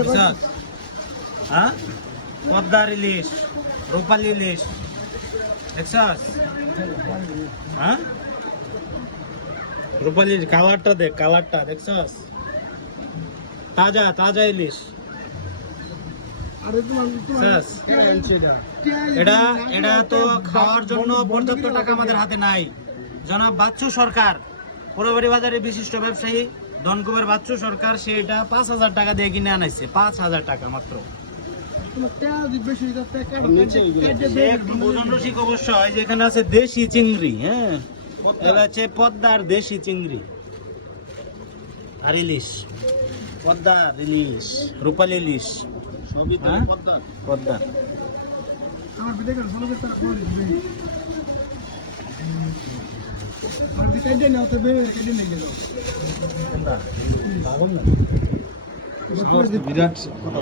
দেখছস? হ্যাঁ? পদ্মার ইলিশ ইলিশ। হ্যাঁ? কালারটা দেখ, কালারটা, দেখছস? তাজা তাজা ইলিশ? এটা এটা তো খাওয়ার জন্য পর্যাপ্ত টাকা আমাদের হাতে নাই। জনাব বাচ্চু সরকার পোড়াবাড়ি বাজারের বিশিষ্ট ব্যবসায়ী। ধনকুবের বাচ্চু সরকার সেটা পাঁচ হাজার টাকা দিয়ে কিনে আনাইছে পাঁচ হাজার টাকা মাত্র। অবশ্যই যেখানে আছে দেশি চিংড়ি হ্যাঁ? হচ্ছে পদ্মার দেশি চিংড়ি আর ইলিশ। পদ্মার ইলিশ রূপালি ইলিশ। হ্যাঁ? পদ্মা বিরাট কথা।